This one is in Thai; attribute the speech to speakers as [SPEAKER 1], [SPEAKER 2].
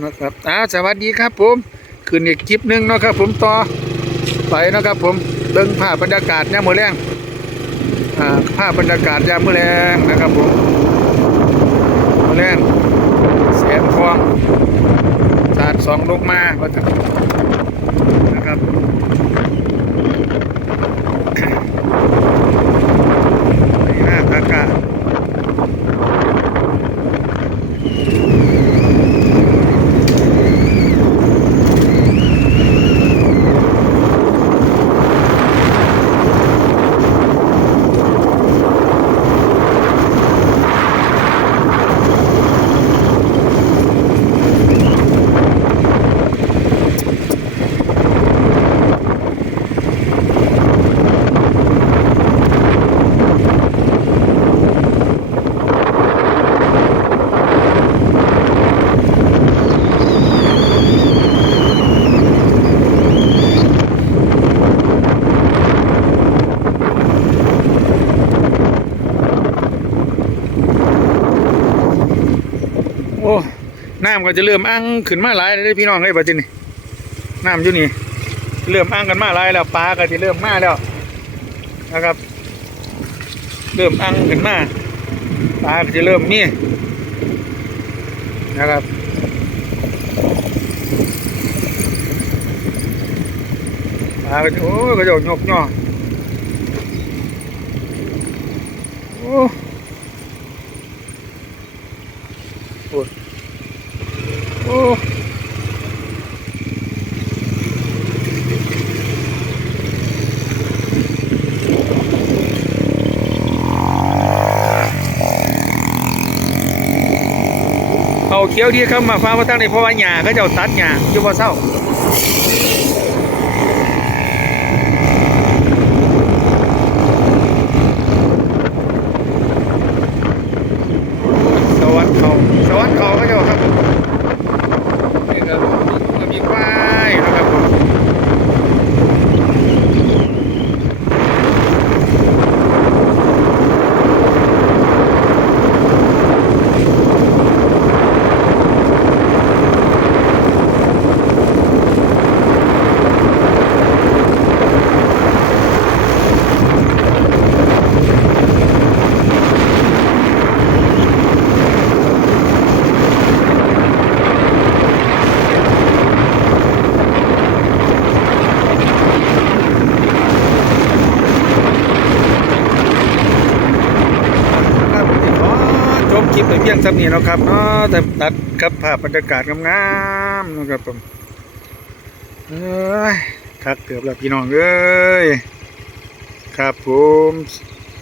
[SPEAKER 1] นะครับอ่าสวัสดีครับผมคืนอีกคลิปหนึ่งเนาะครับผมต่อไปนะครับผมเบิ่งภาพบรรยากาศยามมื้อแรงอ่าภาพบรรยากาศยามมื้อแรงนะครับผมมื้อแรงแสงทองสาดสองลงมาว่าจะนะครับนี่ฮะอากาศ โอ้น้ำก็จะเริ่มอังขึ้นมาหลายเลยเด้พี่น้องเอ้ยบัดนี้น้ำอยู่นี่เริ่มอังกันมาหลายแล้วปลาก็จะเริ่มมาแล้วนะครับ เริ่มอังขึ้นมาปลาก็จะเริ่มมีนะครับปลาก็จะโอ้ก็จะยกย่อโอ้ เขาเคี้ยวดีเข้ามาฟ้ามาตั้งในเพราะว่าหญ้าก็จะตัดหญ้าอยู่บ่เศร้าสวัสดีเขาสวัสดีเขาก็เจ้าครับ นี่ครับมีมีควายนะครับผมครับขอจบ คลิปไปเพียงสักนี้แล้วครับเนาะแต่ตัดกับภาพบรรยากาศงามๆนะครับผมเอ้ยทักเกือบแล้วพี่น้องเอ้ยครับผม